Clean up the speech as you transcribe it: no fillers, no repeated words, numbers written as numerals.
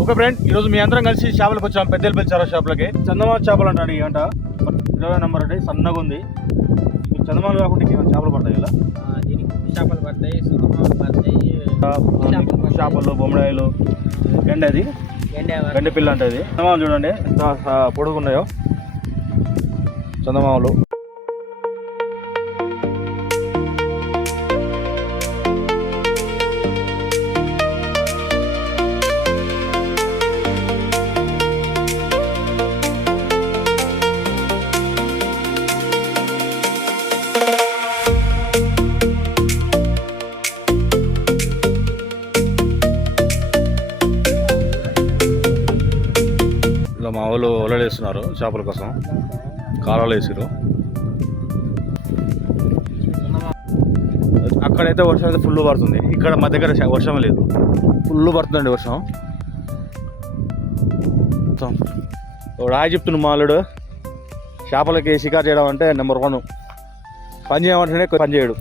Okay friend, ఈరోజు మీ అందరం కలిసి చేపలకు వచ్చాం. పెద్దపల్లి చారా షాప్లకి. చందమామ చేపలు అంటాడు ఈ అంట 20 నెంబర్ అంటే సన్నగా ఉంది. చందమామలు కాకుండా ఇంకేమైనా చేపలు పడతాయి ఇలా చేపలు పడతాయి, సున్నమాలు పడతాయి, చేపలు, బొమ్మడాయిలు, గండది గండె పిల్ల అంటే అది. చందమామలు చూడండి ఎంత పొడుగున్నాయో చందమామలు. ఇలా మా వాళ్ళు వలలు వేస్తున్నారు చేపల కోసం, కాలాలు వేసారు. అక్కడైతే వర్షం అయితే ఫుల్ పడుతుంది, ఇక్కడ మా దగ్గర వర్షం లేదు, ఫుల్ పడుతుందండి వర్షం. రాయి చెప్తున్నాడు మా అల్లుడు, చేపలకి షికారు చేయడం అంటే నెంబర్ 1. పని చేయమంటేనే పని చేయడు.